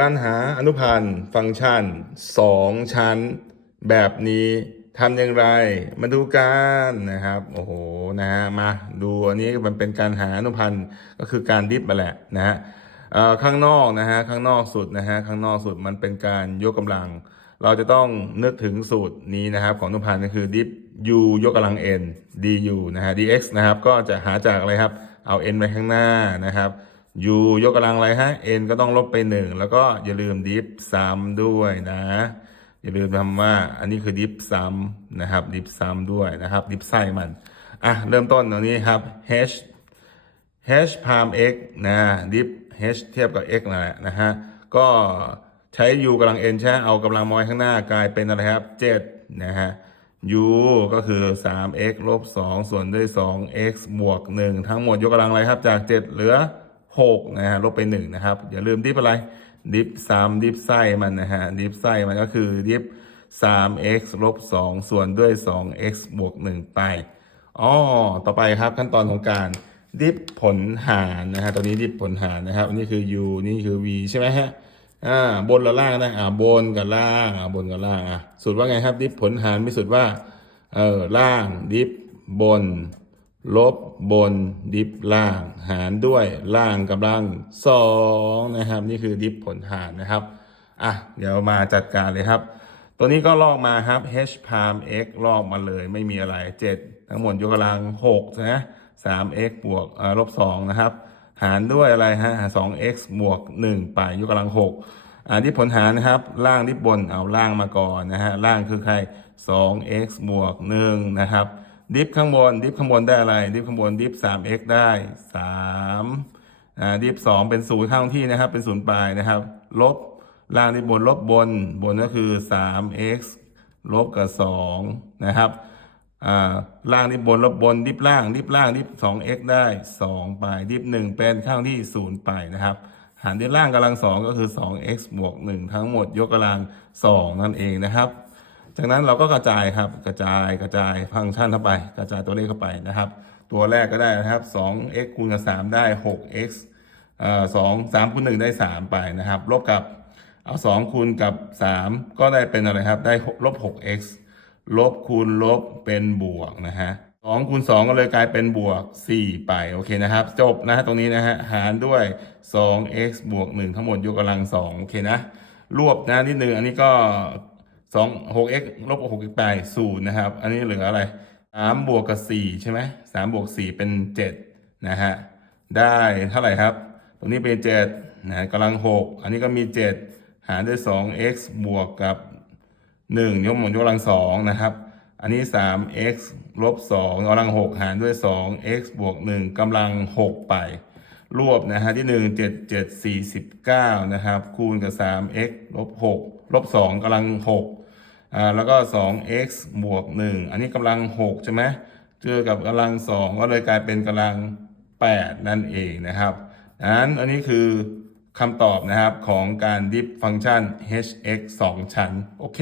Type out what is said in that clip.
การหาอนุพันธ์ ฟังก์ชัน 2 ชั้น แบบนี้ทำอย่างไร มาดูกันนะครับ โอ้โห นะฮะ มาดูอันนี้มันเป็นการหาอนุพันธ์ก็คือการดิฟมาแหละนะฮะข้างนอกนะฮะ ข้างนอกสุดนะฮะ ข้างนอกสุดมันเป็นการยกกำลัง เราจะต้องนึกถึงสูตรนี้นะครับ ของอนุพันธ์ก็คือดิฟ u ยกกำลัง n du นะฮะ dx นะครับ ก็จะหาจากอะไรครับ เอา n ไปข้างหน้านะครับ u ยกกำลังอะไรฮะ n ก็ต้องลบไป 1 แล้วก็อย่าลืมดิฟซ้ำด้วยนะ อย่าลืมทำว่าอันนี้คือดิฟซ้ำนะครับ ดิฟซ้ำด้วยนะครับ ดิฟไส้มัน อะ เริ่มต้นตรงนี้ครับ h h พาม x นะดิฟ h เทียบกับ x นั่นแหละนะฮะ ก็ใช้ u กำลัง n ใช่เอากำลังมอยข้างหน้ากลายเป็นอะไรครับ 7 นะฮะ u ก็คือ 3x ลบ 2 ส่วนด้วย 2x บวก 1 ทั้งหมดยกกำลังอะไรครับ จาก 7 เหลือ 6นะฮะลบไป1นะครับอย่าลืมดิฟอะไรดิฟ3ดิฟไส้มันนะฮะดิฟไส้มันก็คือดิฟ 3x ลบ2ส่วนด้วย 2x บวก 1 ไปอ๋อต่อไปครับขั้นตอนของการดิฟผลหารนะฮะตอนนี้ดิฟผลหารนะครับนนี้คือ u นี่คือ v ใช่ไหมฮะอ่าบนและล่างนะอ่าบนกับล่างอ่าบนกับล่างอะสูตรว่าไงครับ ดิฟผลหารม่สุดว่าเออล่างดิฟบน ลบบนดิฟล่าง หารด้วยล่างกำลังสองนะครับ นี่คือดิฟผลหารนะครับ อะ เดี๋ยวมาจัดการเลยครับ ตัวนี้ก็ลอกมาครับ h พาม x ลอกมาเลยไม่มีอะไร 7 ทั้งหมดยกกำลัง6นะ 3x บวกเอ่อลบ2นะครับ หารด้วยอะไรฮะ 2x บวก 1 ไปยกกำลัง 6อ่าที่ผลหารนะครับ ล่างที่บนเอาล่างมาก่อนนะฮะ ล่างคือใคร 2x บวก1นะครับ ดิฟข้างบน ดิฟข้างบนได้อะไร ดิฟข้างบนดิฟ 3x ได้3อ่าดิฟ 2 เป็นศูนย์ข้างที่นะครับ เป็นศูนย์ปลายนะครับ ลบล่างที่บนลบบนบนก็คือ 3x ลบกับ 2 นะครับอ่าล่างที่บนลบบนดิฟล่าง ดิฟล่างดิฟ 2x ได้2ไปดิฟ 1 เป็นข้างที่0ไปลายนะครับหารด้วยล่างกำลัง2ก็คือ 2x บวก 1 ทั้งหมดยกกำลัง 2 นั่นเองนะครับ จากนั้นเราก็กระจายครับกระจายกระจายฟังก์ชันเข้าไป กระจายตัวเลขเข้าไปนะครับ ตัวแรกก็ได้นะครับ 2x คูณกับ 3 ได้ 6x เอ่อ2 3คูณ1ได้3ไปนะครับ ลบกับเอา2คูณกับ3ก็ได้เป็นอะไรครับ ได้ลบ 6x ลบคูณลบเป็นบวกนะฮะ2คูณ2ก็เลยกลายเป็นบวก4ไปโอเคนะครับ จบนะฮะตรงนี้นะฮะหารด้วย 2x บวก1ทั้งหมดยกกำลัง2โอเคนะ รวบนะนิดนึงอันนี้ก็ 2 6x ลบ6 x ไป0นย์นะครับ อันนี้เหลืออะไร3บวกกับ4ใช่ไหม3บวก4เป็น7นะฮะ ได้เท่าไหร่ครับ ตรงนี้เป็น7นะกำลัง6อันนี้ก็มี7หารด้วย 2x บวกกับ1ยกหมดยกกำลัง2นะครับ อันนี้ 3x ลบ2กำลัง6หารด้วย 2x บวก1กำลัง6ไป รวบนะฮะที่1 7 7 49นะครับ คูณกับ 3x ลบ6ลบ2กำลัง6อ่าแล้วก็ 2x บวก1อันนี้กำลัง6ใช่ไหมเจอกับกำลัง2ก็เลยกลายเป็นกำลัง8นั่นเองนะครับดังนั้นอันนี้คือคำตอบนะครับของการดิฟฟังก์ชัน hx 2 ชั้น โอเค